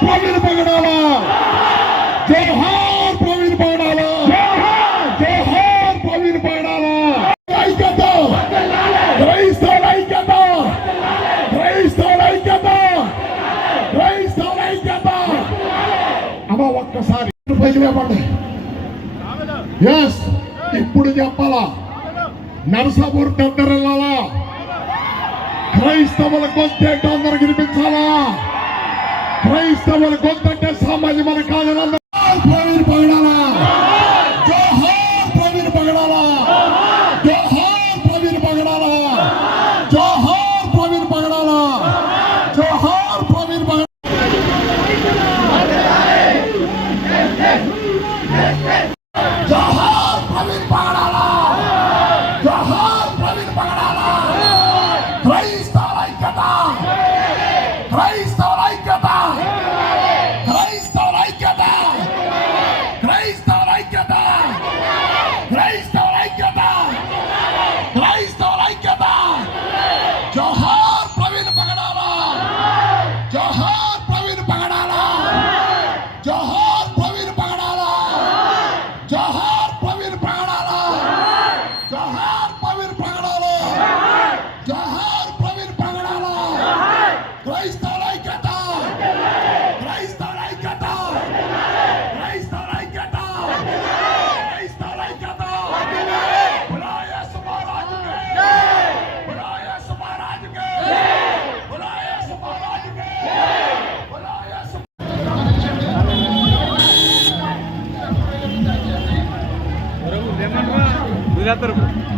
ప్రవీణ్ పగడాల. జోహార్ ప్రవీణ్ పగడాల. జోహార్ ప్రవీణ్ పగడాల. ఐక్యత. క్రైస్తవ ఐక్యత. క్రైస్తవ ఐక్యత. క్రైస్తవ ఐక్యత. అమ్మ ఒక్కసారి పైకి లేపండి. ఇప్పుడు చెప్పాలా? నరసాపూర్ దగ్గర వెళ్ళాలా? వస్తే కొంతే క్రైస్తవుల గొంతంటే సామాన్యమైన కాదు ప్రవీణ్ పగడాల జోహార్ ప్రవీణ్ పగడాల జోహార్ ప్రవీణ్ పగడాల జోహార్ ప్రవీణ్ పగడాల జోహార్ ప్రవీణ్ పగడాల జోహార్ ప్రవీణ్ పగడాల జోహార్ ప్రవీణ్ పగడాల క్రైస్తవుల ఐక్యత క్రైస్తవుల go home. पचहत्तर को